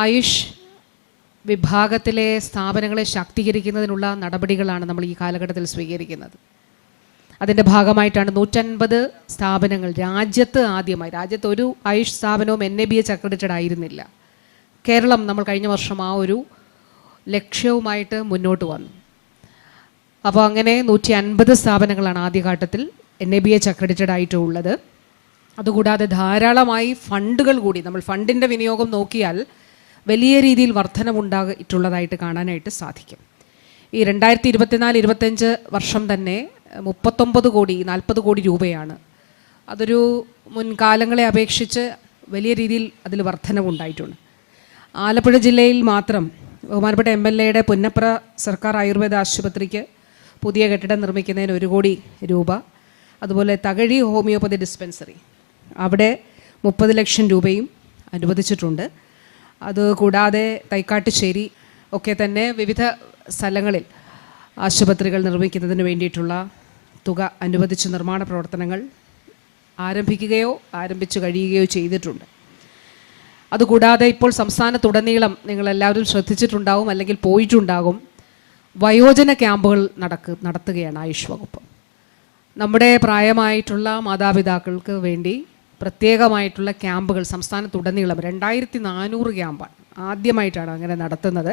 ആയുഷ് വിഭാഗത്തിലെ സ്ഥാപനങ്ങളെ ശാക്തീകരിക്കുന്നതിനുള്ള നടപടികളാണ് നമ്മൾ ഈ കാലഘട്ടത്തിൽ സ്വീകരിക്കുന്നത്. അതിന്റെ ഭാഗമായിട്ടാണ് നൂറ്റൻപത് സ്ഥാപനങ്ങൾ രാജ്യത്ത് ആദ്യമായി രാജ്യത്ത് ഒരു ആയുഷ് സ്ഥാപനവും എൻ എ ബി ആയിരുന്നില്ല. കേരളം നമ്മൾ കഴിഞ്ഞ വർഷം ആ ഒരു ലക്ഷ്യവുമായിട്ട് മുന്നോട്ട് വന്നു. അപ്പോൾ അങ്ങനെ നൂറ്റി അൻപത് സ്ഥാപനങ്ങളാണ് ആദ്യഘട്ടത്തിൽ N A B H accredited ആയിട്ടുള്ളത് അതുകൂടാതെ ധാരാളമായി ഫണ്ടുകൾ കൂടി നമ്മൾ ഫണ്ടിന്റെ വിനിയോഗം നോക്കിയാൽ വലിയ രീതിയിൽ വർധനമുണ്ടായിട്ടുള്ളതായിട്ട് കാണാനായിട്ട് സാധിക്കും. ഈ രണ്ടായിരത്തി ഇരുപത്തിനാല് ഇരുപത്തഞ്ച് വർഷം തന്നെ മുപ്പത്തൊമ്പത് കോടി നാൽപ്പത് കോടി രൂപയാണ്. അതൊരു മുൻകാലങ്ങളെ അപേക്ഷിച്ച് വലിയ രീതിയിൽ അതിൽ വർധനവുണ്ടായിട്ടുണ്ട്. ആലപ്പുഴ ജില്ലയിൽ മാത്രം ബഹുമാനപ്പെട്ട എം എൽ എയുടെ പുന്നപ്ര സർക്കാർ ആയുർവേദ ആശുപത്രിക്ക് പുതിയ കെട്ടിടം നിർമ്മിക്കുന്നതിന് ഒരു കോടി രൂപ. അതുപോലെ തകഴി ഹോമിയോപ്പതി ഡിസ്പെൻസറി. അവിടെ മുപ്പത് ലക്ഷം രൂപയും അനുവദിച്ചിട്ടുണ്ട്. അത് കൂടാതെ തൈക്കാട്ടുശ്ശേരി ഒക്കെ തന്നെ വിവിധ സ്ഥലങ്ങളിൽ ആശുപത്രികൾ നിർമ്മിക്കുന്നതിന് വേണ്ടിയിട്ടുള്ള തുക അനുവദിച്ച് നിർമ്മാണ പ്രവർത്തനങ്ങൾ ആരംഭിക്കുകയോ ആരംഭിച്ചു കഴിയുകയോ ചെയ്തിട്ടുണ്ട്. അതുകൂടാതെ ഇപ്പോൾ സംസ്ഥാനത്തുടനീളം നിങ്ങളെല്ലാവരും ശ്രദ്ധിച്ചിട്ടുണ്ടാവും അല്ലെങ്കിൽ പോയിട്ടുണ്ടാകും വയോജന ക്യാമ്പുകൾ നടക്ക് നടത്തുകയാണ് ആയുഷ് വകുപ്പ്. നമ്മുടെ പ്രായമായിട്ടുള്ള മാതാപിതാക്കൾക്ക് വേണ്ടി പ്രത്യേകമായിട്ടുള്ള ക്യാമ്പുകൾ സംസ്ഥാനത്തുടനീളം. രണ്ടായിരത്തി നാനൂറ് ക്യാമ്പാണ് ആദ്യമായിട്ടാണ് അങ്ങനെ നടത്തുന്നത്.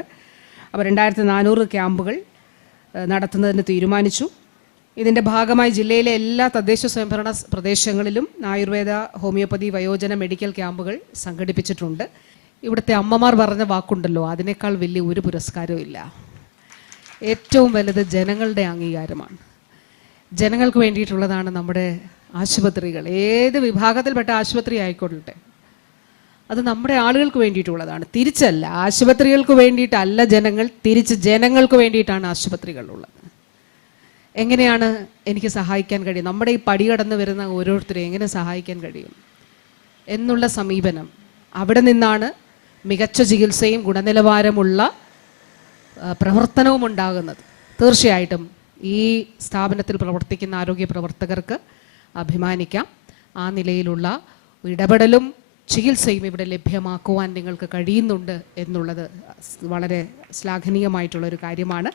അപ്പോൾ രണ്ടായിരത്തി നാനൂറ് ക്യാമ്പുകൾ നടത്തുന്നതിന് തീരുമാനിച്ചു. ഇതിന്റെ ഭാഗമായി ജില്ലയിലെ എല്ലാ തദ്ദേശ സ്വയംഭരണ പ്രദേശങ്ങളിലും ആയുർവേദ ഹോമിയോപ്പതി വയോജന മെഡിക്കൽ ക്യാമ്പുകൾ സംഘടിപ്പിച്ചിട്ടുണ്ട്. ഇവിടുത്തെ അമ്മമാർ പറഞ്ഞ വാക്കുണ്ടല്ലോ അതിനേക്കാൾ വലിയ ഒരു പുരസ്കാരവും ഇല്ല. ഏറ്റവും വലുത് ജനങ്ങളുടെ അംഗീകാരമാണ്. ജനങ്ങൾക്ക് വേണ്ടിയിട്ടുള്ളതാണ് നമ്മുടെ ആശുപത്രികൾ. ഏത് വിഭാഗത്തിൽപ്പെട്ട ആശുപത്രി ആയിക്കൊള്ളട്ടെ. അത് നമ്മുടെ ആളുകൾക്ക് വേണ്ടിയിട്ടുള്ളതാണ്. തിരിച്ചല്ല ആശുപത്രികൾക്ക് വേണ്ടിയിട്ടല്ല ജനങ്ങൾ തിരിച്ച് ജനങ്ങൾക്ക് വേണ്ടിയിട്ടാണ് ആശുപത്രികളുള്ളത് എങ്ങനെയാണ് എനിക്ക് സഹായിക്കാൻ കഴിയും നമ്മുടെ ഈ പടി കടന്ന് വരുന്ന ഓരോരുത്തരെയും എങ്ങനെ സഹായിക്കാൻ കഴിയും? എന്നുള്ള സമീപനം. അവിടെ നിന്നാണ് മികച്ച ചികിത്സയും ഗുണനിലവാരമുള്ള പ്രവർത്തനവും ഉണ്ടാകുന്നത്. തീർച്ചയായിട്ടും ഈ സ്ഥാപനത്തിൽ പ്രവർത്തിക്കുന്ന ആരോഗ്യ പ്രവർത്തകർക്ക് അഭിമാനിക്കാം. ആ നിലയിലുള്ള ഇടപെടലും ചികിത്സയും ഇവിടെ ലഭ്യമാക്കുവാൻ നിങ്ങൾക്ക് കഴിയുന്നുണ്ട് എന്നുള്ളത് വളരെ ശ്ലാഘനീയമായിട്ടുള്ള ഒരു കാര്യമാണ്.